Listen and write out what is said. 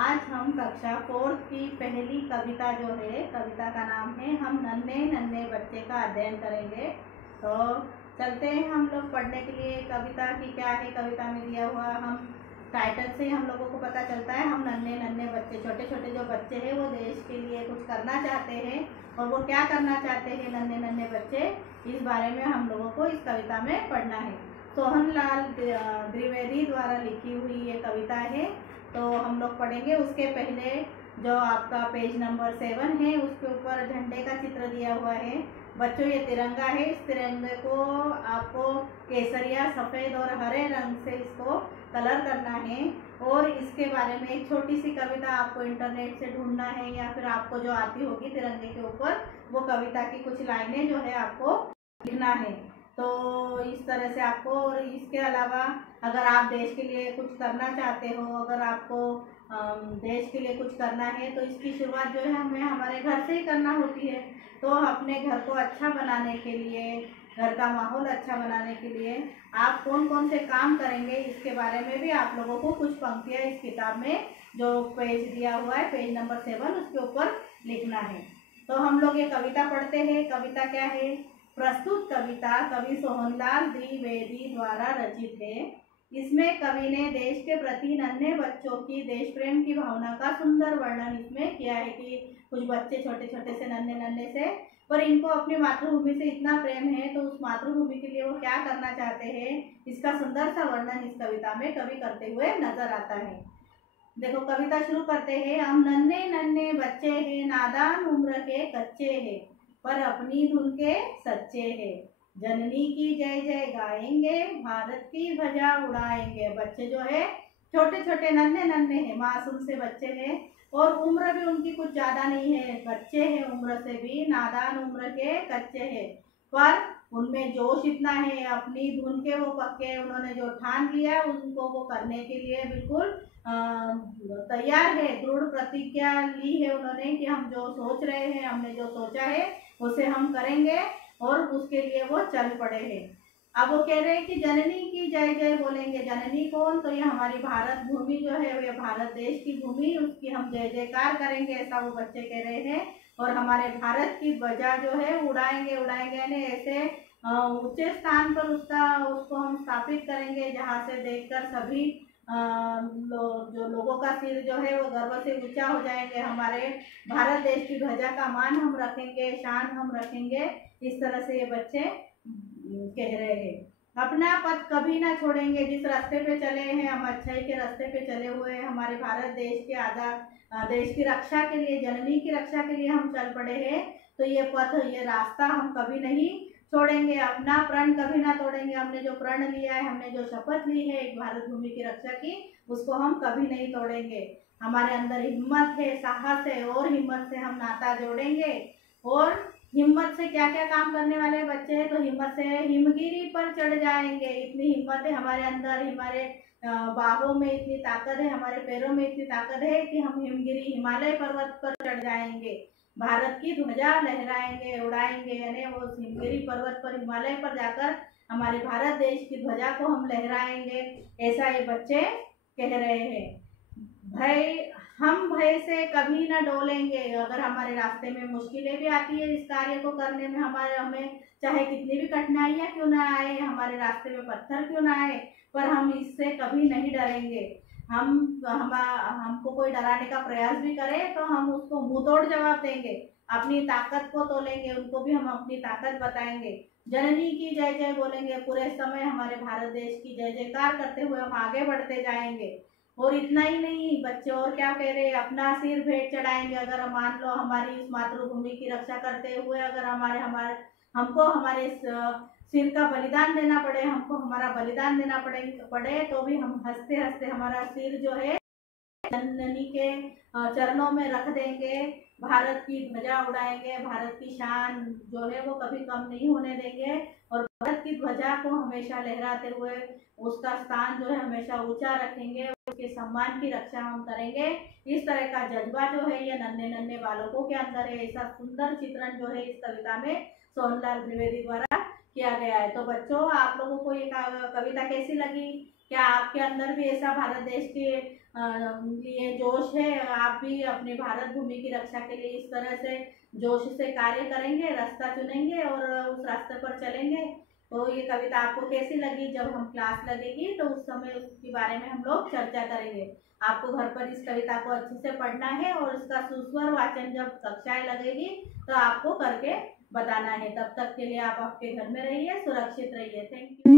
आज हम कक्षा 4 की पहली कविता जो है, कविता का नाम है हम नन्हे नन्हे बच्चे का अध्ययन करेंगे। तो चलते हैं हम लोग पढ़ने के लिए। कविता की क्या है, कविता में दिया हुआ हम टाइटल से हम लोगों को पता चलता है हम नन्हे नन्हे बच्चे, छोटे छोटे जो बच्चे हैं वो देश के लिए कुछ करना चाहते हैं। और वो क्या करना चाहते हैं नन्हे नन्हे बच्चे, इस बारे में हम लोगों को इस कविता में पढ़ना है। सोहनलाल द्विवेदी द्वारा लिखी हुई ये कविता है, तो हम लोग पढ़ेंगे। उसके पहले जो आपका पेज नंबर 7 है उसके ऊपर झंडे का चित्र दिया हुआ है। बच्चों ये तिरंगा है, इस तिरंगे को आपको केसरिया, सफ़ेद और हरे रंग से इसको कलर करना है। और इसके बारे में एक छोटी सी कविता आपको इंटरनेट से ढूंढना है, या फिर आपको जो आती होगी तिरंगे के ऊपर वो कविता की कुछ लाइनें जो है आपको लिखना है। तो इस तरह से आपको, और इसके अलावा अगर आप देश के लिए कुछ करना चाहते हो, अगर आपको देश के लिए कुछ करना है तो इसकी शुरुआत जो है हमें हमारे घर से ही करना होती है। तो अपने घर को अच्छा बनाने के लिए, घर का माहौल अच्छा बनाने के लिए आप कौन कौन से काम करेंगे, इसके बारे में भी आप लोगों को कुछ पंक्तियाँ इस किताब में जो पेज दिया हुआ है, पेज नंबर 7, उसके ऊपर लिखना है। तो हम लोग ये कविता पढ़ते हैं। कविता क्या है? प्रस्तुत कविता कवि सोहनलाल द्विवेदी द्वारा रचित है। इसमें कवि ने देश के प्रति नन्हे बच्चों की देश प्रेम की भावना का सुंदर वर्णन इसमें किया है कि कुछ बच्चे छोटे छोटे से नन्हे नन्हे से, पर इनको अपनी मातृभूमि से इतना प्रेम है, तो उस मातृभूमि के लिए वो क्या करना चाहते हैं, इसका सुंदर सा वर्णन इस कविता में कवि करते हुए नजर आता है। देखो कविता शुरू करते हैं। हम नन्हे नन्हे बच्चे हैं, नादान उम्र के कच्चे हैं, पर अपनी धुन के सच्चे हैं। जननी की जय जय गाएंगे, भारत की ध्वजा उड़ाएंगे। बच्चे जो है छोटे छोटे नन्हे नन्हे हैं, मासूम से बच्चे हैं, और उम्र भी उनकी कुछ ज्यादा नहीं है, बच्चे हैं उम्र से भी, नादान उम्र के कच्चे हैं, पर उनमें जोश इतना है, अपनी धुन के वो पक्के, उन्होंने जो ठान लिया है उनको वो करने के लिए बिल्कुल तैयार है, दृढ़ प्रतिज्ञा ली है उन्होंने कि हम जो सोच रहे हैं, हमने जो सोचा है उसे हम करेंगे, और उसके लिए वो चल पड़े हैं। अब वो कह रहे हैं कि जननी की जय जय बोलेंगे। जननी कौन? तो ये हमारी भारत भूमि जो है, ये भारत देश की भूमि, उसकी हम जय जयकार करेंगे, ऐसा वो बच्चे कह रहे हैं। और हमारे भारत की ध्वजा जो है उड़ाएंगे, उड़ाएंगे यानी ऐसे ऊंचे स्थान पर उसको हम स्थापित करेंगे जहाँ से देखकर सभी जो लोगों का सिर जो है वो गर्व से ऊंचा हो जाएंगे। हमारे भारत देश की ध्वजा का मान हम रखेंगे, शान हम रखेंगे। इस तरह से ये बच्चे कह रहे हैं। अपना पथ कभी ना छोड़ेंगे, जिस रास्ते पे चले हैं हम, अच्छाई के रास्ते पे चले हुए हैं, हमारे भारत देश के आजाद देश की रक्षा के लिए, जननी की रक्षा के लिए हम चल पड़े हैं। तो ये पथ, ये रास्ता हम कभी नहीं छोड़ेंगे, अपना प्रण कभी ना तोड़ेंगे। हमने जो प्रण लिया है, हमने जो शपथ ली है एक भारत भूमि की रक्षा की, उसको हम कभी नहीं तोड़ेंगे। हमारे अंदर हिम्मत है, साहस है, और हिम्मत से हम नाता जोड़ेंगे। और हिम्मत से क्या क्या काम करने वाले बच्चे हैं, तो हिम्मत से हिमगिरी पर चढ़ जाएंगे। इतनी हिम्मत है हमारे अंदर, हमारे बाहों में इतनी ताकत है, हमारे पैरों में इतनी ताकत है कि हम हिमगिरी, हिमालय पर्वत पर चढ़ जाएंगे, भारत की ध्वजा लहराएंगे, उड़ाएंगे, यानी वो हिमगिरी पर्वत पर, हिमालय पर जाकर हमारे भारत देश की ध्वजा को हम लहराएंगे। ऐसा ये बच्चे कह रहे हैं। हम भय से कभी न डोलेंगे। अगर हमारे रास्ते में मुश्किलें भी आती है इस कार्य को करने में, हमें चाहे कितनी भी कठिनाइयाँ क्यों ना आए, हमारे रास्ते में पत्थर क्यों ना आए, पर हम इससे कभी नहीं डरेंगे। हमको कोई डराने का प्रयास भी करे तो हम उसको मुंह तोड़ जवाब देंगे, अपनी ताकत को तोलेंगे, उनको भी हम अपनी ताकत बताएंगे। जननी की जय जय बोलेंगे, पूरे समय हमारे भारत देश की जय जयकार करते हुए हम आगे बढ़ते जाएंगे। और इतना ही नहीं, बच्चे और क्या कह रहे हैं, अपना सिर भेंट चढ़ाएंगे। अगर मान लो हमारी इस मातृभूमि की रक्षा करते हुए अगर हमको हमारे सिर का बलिदान देना पड़े, हमको हमारा बलिदान देना पड़े तो भी हम हंसते हंसते हमारा सिर जो है जननी के चरणों में रख देंगे, भारत की ध्वजा उड़ाएंगे, भारत की शान जो है वो कभी कम नहीं होने देंगे, और भारत की ध्वजा को हमेशा लहराते हुए उसका स्थान जो है हमेशा ऊंचा रखेंगे, उसके सम्मान की रक्षा हम करेंगे। इस तरह का जज्बा जो है ये नन्हे नन्हे बालकों के अंदर है। ऐसा सुंदर चित्रण जो है इस कविता में सोहनलाल द्विवेदी द्वारा किया गया है। तो बच्चों, आप लोगों को ये कविता कैसी लगी? क्या आपके अंदर भी ऐसा भारत देश के लिए जोश है? आप भी अपनी भारत भूमि की रक्षा के लिए इस तरह से जोश से कार्य करेंगे, रास्ता चुनेंगे और उस रास्ते पर चलेंगे? तो ये कविता आपको कैसी लगी? जब हम क्लास लगेगी तो उस समय उसके बारे में हम लोग चर्चा करेंगे। आपको घर पर इस कविता को अच्छे से पढ़ना है और इसका सुस्वर वाचन जब कक्षाएं लगेगी तो आपको करके बताना है। तब तक के लिए आप आपके घर में रहिए, सुरक्षित रहिए। Thank you.